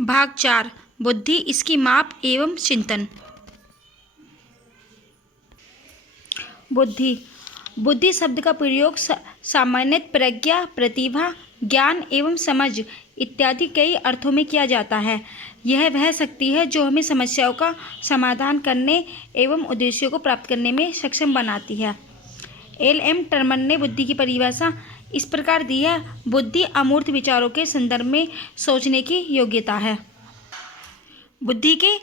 भाग 4 बुद्धि, इसकी माप एवं चिंतन। बुद्धि। बुद्धि शब्द का प्रयोग सामान्यतः प्रज्ञा, प्रतिभा, ज्ञान एवं समझ इत्यादि कई अर्थों में किया जाता है। यह वह शक्ति है जो हमें समस्याओं का समाधान करने एवं उद्देश्यों को प्राप्त करने में सक्षम बनाती है। एल.एम. टर्मन ने बुद्धि की परिभाषा इस प्रकार दी है: बुद्धि अमूर्त विचारों के संदर्भ में सोचने की योग्यता है। बुद्धि के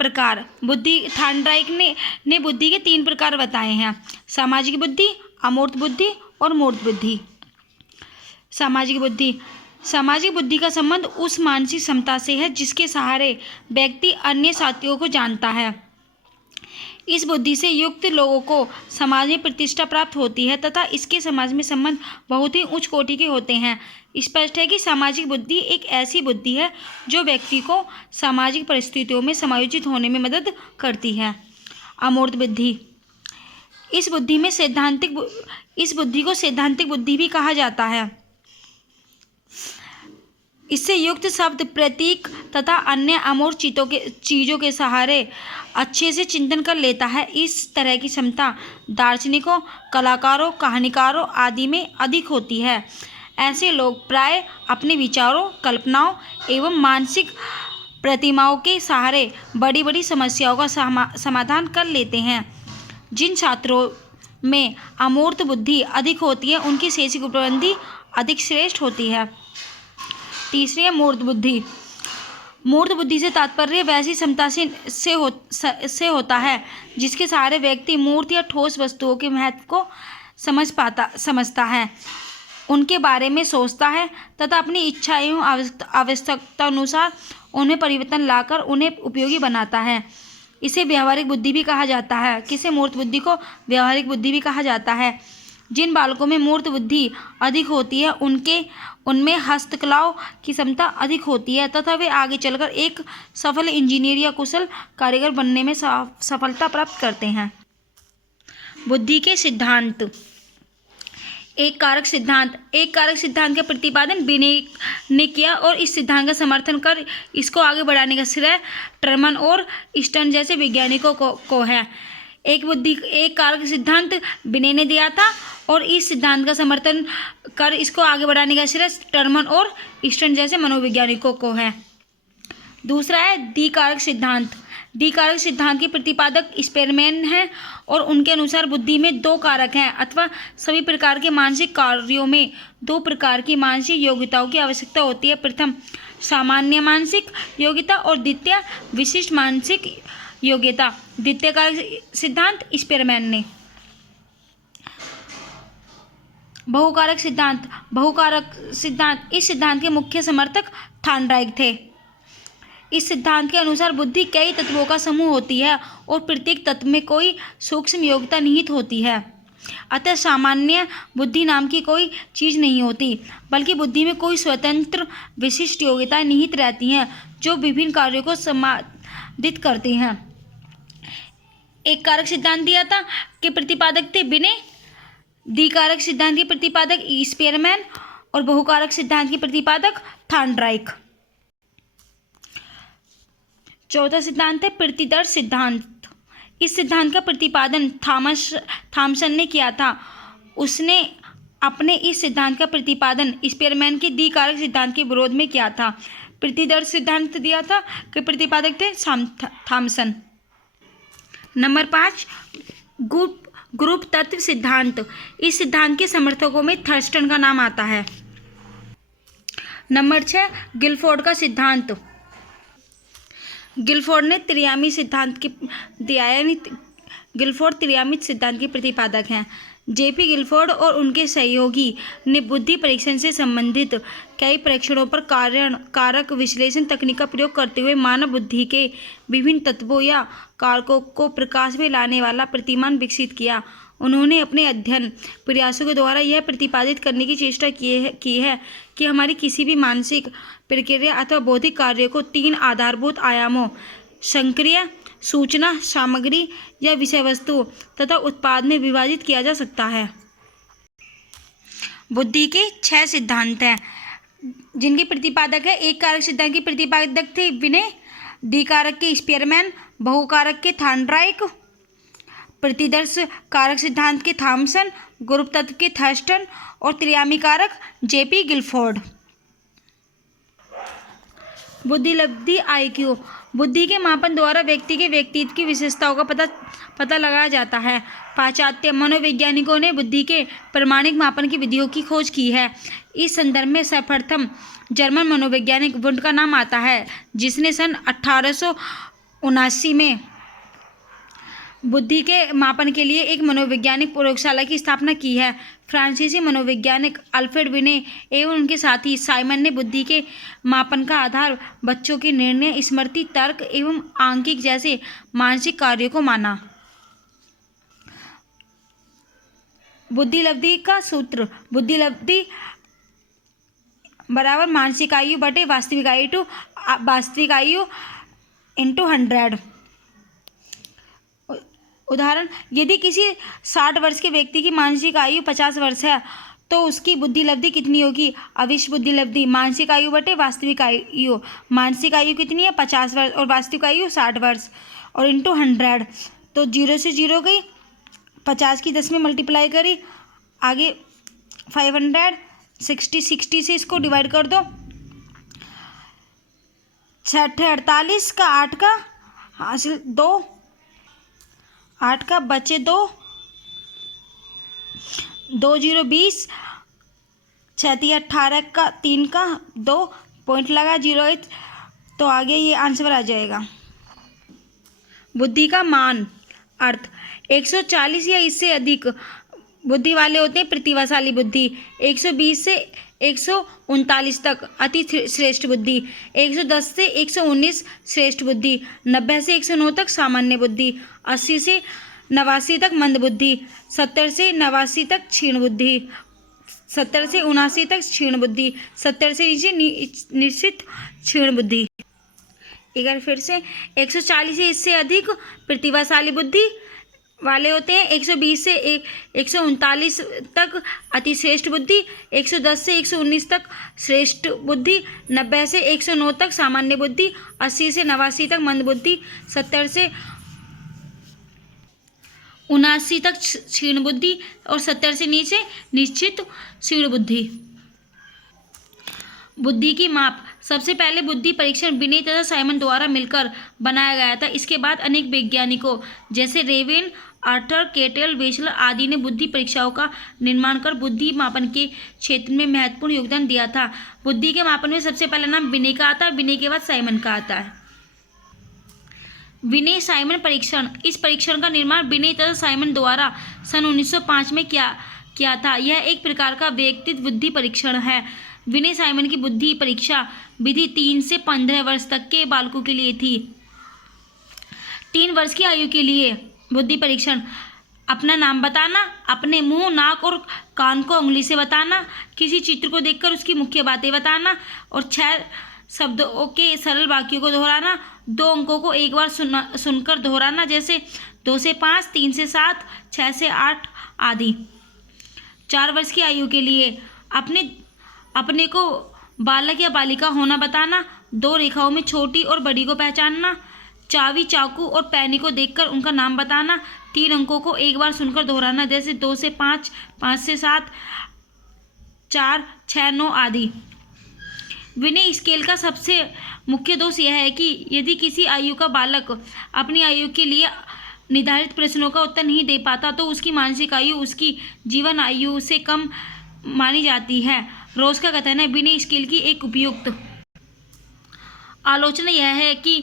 प्रकार। थॉर्नडाइक ने बुद्धि के 3 प्रकार बताए हैं: सामाजिक बुद्धि, अमूर्त बुद्धि और मूर्त बुद्धि। सामाजिक बुद्धि। सामाजिक बुद्धि का संबंध उस मानसिक क्षमता से है जिसके सहारे व्यक्ति अन्य साथियों को जानता है। इस बुद्धि से युक्त लोगों को समाज में प्रतिष्ठा प्राप्त होती है तथा इसके समाज में संबंध बहुत ही उच्च कोटि के होते हैं। स्पष्ट है कि सामाजिक बुद्धि एक ऐसी बुद्धि है जो व्यक्ति को सामाजिक परिस्थितियों में समायोजित होने में मदद करती है। अमूर्त बुद्धि। इस बुद्धि को सैद्धांतिक बुद्धि भी कहा जाता है। इससे युक्त शब्द, प्रतीक तथा अन्य अमूर्त चीज़ों के सहारे अच्छे से चिंतन कर लेता है। इस तरह की क्षमता दार्शनिकों, कलाकारों, कहानीकारों आदि में अधिक होती है। ऐसे लोग प्राय अपने विचारों, कल्पनाओं एवं मानसिक प्रतिमाओं के सहारे बड़ी बड़ी समस्याओं का समाधान कर लेते हैं। जिन छात्रों में अमूर्त बुद्धि अधिक होती है उनकी शैक्षिक उपलब्धि अधिक श्रेष्ठ होती है। तीसरी है मूर्त बुद्धि। मूर्त बुद्धि से तात्पर्य वैसी क्षमता से होता है जिसके सहारे व्यक्ति मूर्त या ठोस वस्तुओं के महत्व को समझता है, उनके बारे में सोचता है तथा अपनी इच्छा एवं आवश्यकता अनुसार उनमें परिवर्तन लाकर उन्हें उपयोगी बनाता है। इसे व्यावहारिक बुद्धि भी कहा जाता है। किसी मूर्त बुद्धि को व्यावहारिक बुद्धि भी कहा जाता है। जिन बालकों में मूर्त बुद्धि अधिक होती है उनमें हस्तकलाओं की क्षमता अधिक होती है तथा वे आगे चलकर एक सफल इंजीनियर या कुशल कारीगर बनने में सफलता प्राप्त करते हैं। बुद्धि के सिद्धांत। एक कारक सिद्धांत का प्रतिपादन बिने ने किया और इस सिद्धांत का समर्थन कर इसको आगे बढ़ाने का श्रेय टर्मन और स्टर्न जैसे वैज्ञानिकों को है। एक कारक सिद्धांत बिने ने दिया था और इस सिद्धांत का समर्थन कर इसको आगे बढ़ाने का श्रेय टर्मन और स्टर्न जैसे मनोवैज्ञानिकों को है। दूसरा है द्विकारक सिद्धांत। द्विकारक सिद्धांत के प्रतिपादक स्पेरमैन हैं और उनके अनुसार बुद्धि में 2 कारक हैं अथवा सभी प्रकार के मानसिक कार्यों में 2 प्रकार की मानसिक योग्यताओं की आवश्यकता होती है। प्रथम सामान्य मानसिक योग्यता और द्वितीय विशिष्ट मानसिक योग्यता। द्वितीय कारक सिद्धांत स्पेरमैन ने। बहुकारक सिद्धांत। इस सिद्धांत के मुख्य समर्थक थॉर्नडाइक थे। इस सिद्धांत के अनुसार बुद्धि कई तत्वों का समूह होती है और प्रत्येक तत्व में कोई सूक्ष्म योग्यता निहित होती है। अतः सामान्य बुद्धि नाम की कोई चीज़ नहीं होती, बल्कि बुद्धि में कोई स्वतंत्र विशिष्ट योग्यताएं निहित रहती हैं जो विभिन्न कार्यों को संपादित करती हैं। एक कारक सिद्धांत दिया था के प्रतिपादक थे बिने, द्विकारक सिद्धांत के प्रतिपादक स्पेरमैन और बहुकारक सिद्धांत के प्रतिपादक थॉर्नडाइक। चौथा सिद्धांत है प्रतिदर्श सिद्धांत। इस सिद्धांत का प्रतिपादन थॉमसन ने किया था। उसने अपने इस सिद्धांत का प्रतिपादन स्पेरमैन के द्विकारक सिद्धांत के विरोध में किया था। प्रतिदर्श सिद्धांत दिया था कि प्रतिपादक थे थॉमसन। नंबर 5 ग्रुप तत्व सिद्धांत। इस सिद्धांत के समर्थकों में थर्स्टन का नाम आता है। नंबर 6 गिलफोर्ड का सिद्धांत। गिलफोर्ड ने त्रियामी सिद्धांत के प्रतिपादक हैं। जेपी गिलफोर्ड और उनके सहयोगी ने बुद्धि परीक्षण से संबंधित कई परीक्षणों पर कारक विश्लेषण तकनीक का प्रयोग करते हुए मानव बुद्धि के विभिन्न तत्वों या कारकों को प्रकाश में लाने वाला प्रतिमान विकसित किया। उन्होंने अपने अध्ययन प्रयासों के द्वारा यह प्रतिपादित करने की चेष्टा की है कि हमारी किसी भी मानसिक प्रक्रिया अथवा बौद्धिक कार्य को 3 आधारभूत आयामों सक्रिय, सूचना सामग्री या विषय वस्तु तथा उत्पाद में विभाजित किया जा सकता है। बुद्धि के 6 सिद्धांत हैं। जिनके प्रतिपादक है एक कारक सिद्धांत के प्रतिपादक थे विनय, द्विकारक के स्पीयरमैन, बहुकारक के थॉर्नडाइक, प्रतिदर्श कारक सिद्धांत के थॉमसन, ग्रुप तत्व के थर्स्टन और त्रियामी कारक जेपी गिलफोर्ड। बुद्धिलब्धि IQ बुद्धि के मापन द्वारा व्यक्ति के व्यक्तित्व की विशेषताओं का पता लगाया जाता है। पाश्चात्य मनोवैज्ञानिकों ने बुद्धि के प्रमाणिक मापन की विधियों की खोज की है। इस संदर्भ में सर्वप्रथम जर्मन मनोवैज्ञानिक वुंड का नाम आता है, जिसने सन 1879 में बुद्धि के मापन के लिए एक मनोवैज्ञानिक प्रयोगशाला की स्थापना की है। फ्रांसीसी मनोवैज्ञानिक अल्फ्रेड बिने एवं उनके साथी साइमन ने बुद्धि के मापन का आधार बच्चों के निर्णय, स्मृति, तर्क एवं आंकिक जैसे मानसिक कार्यों को माना। बुद्धिलब्धि का सूत्र: बुद्धिलब्धि बराबर मानसिक आयु बटे वास्तविक आयु इंटू 100। उदाहरण: यदि किसी 60 वर्ष के व्यक्ति की मानसिक आयु 50 वर्ष है तो उसकी बुद्धिलब्धि कितनी होगी? अविश्य बुद्धिलब्धि मानसिक आयु बटे वास्तविक आयु। मानसिक आयु कितनी है? 50 वर्ष और वास्तविक आयु 60 वर्ष और इंटू 100। तो 0 से 0 गई, 50 की 10 में मल्टीप्लाई करी, आगे 500, 60 से इसको डिवाइड कर दो, 6 48 का 8 का हासिल 2, 8 का बचे 2, 2 0 20, 6 18 का 3 का 2 पॉइंट लगा 08, तो आगे ये आंसर आ जाएगा। बुद्धि का मान अर्थ: 140 या इससे अधिक बुद्धि वाले होते हैं प्रतिभाशाली बुद्धि, 120 से 139 तक अति श्रेष्ठ बुद्धि, 110 से 119 श्रेष्ठ बुद्धि, 90 से 109 तक सामान्य बुद्धि, 80 से 89 तक मंद बुद्धि, 70 से 89 तक क्षीण बुद्धि, 70 से 79 तक क्षीण बुद्धि, 70 से नीचे निश्चित क्षीण बुद्धि। एक बार फिर से 140 से इससे अधिक प्रतिभाशाली बुद्धि वाले होते हैं, 120 से 139 तक अतिश्रेष्ठ बुद्धि, 110 से 119 तक श्रेष्ठ बुद्धि, 90 से 109 तक सामान्य बुद्धि, 80 से 89 तक मंद बुद्धि, 70 से 79 तक क्षीण बुद्धि और 70 से नीचे निश्चित क्षीण बुद्धि। बुद्धि की माप: सबसे पहले बुद्धि परीक्षण बिने तथा साइमन द्वारा मिलकर बनाया गया था। इसके बाद अनेक वैज्ञानिकों जैसे रेवेन, आर्थर, केटल, वेशलर आदि ने बुद्धि परीक्षाओं का निर्माण कर बुद्धि मापन के क्षेत्र में महत्वपूर्ण योगदान दिया था। बुद्धि के मापन में सबसे पहला नाम बिने का आता है, बिने के बाद साइमन का आता है। बिने साइमन परीक्षण: इस परीक्षण का निर्माण बिने तथा साइमन द्वारा सन 1905 में किया था। यह एक प्रकार का व्यक्तित्व बुद्धि परीक्षण है। बिने साइमन की बुद्धि परीक्षा विधि 3 से 15 वर्ष तक के बालकों के लिए थी। 3 वर्ष की आयु के लिए बुद्धि परीक्षण: अपना नाम बताना, अपने मुंह, नाक और कान को उंगली से बताना, किसी चित्र को देखकर उसकी मुख्य बातें बताना और 6 शब्दों के सरल वाक्यों को दोहराना, 2 अंकों को एक बार सुनकर दोहराना, जैसे 2 से 5, 3 से 7, 6 से 8 आदि। 4 वर्ष की आयु के लिए अपने को बालक या बालिका होना बताना, 2 रेखाओं में छोटी और बड़ी को पहचानना, चाबी, चाकू और पैनी को देखकर उनका नाम बताना, 3 अंकों को एक बार सुनकर दोहराना, जैसे 2 से 5, 5 से 7, 4, 6, 9 आदि। विनय स्केल का सबसे मुख्य दोष यह है कि यदि किसी आयु का बालक अपनी आयु के लिए निर्धारित प्रश्नों का उत्तर नहीं दे पाता तो उसकी मानसिक आयु उसकी जीवन आयु से कम मानी जाती है। रोज का कथन है: विनय स्केल की एक उपयुक्त आलोचना यह है कि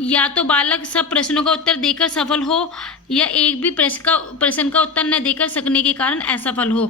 या तो बालक सब प्रश्नों का उत्तर देकर सफल हो या एक भी प्रश्न का उत्तर न देकर सकने के कारण असफल हो।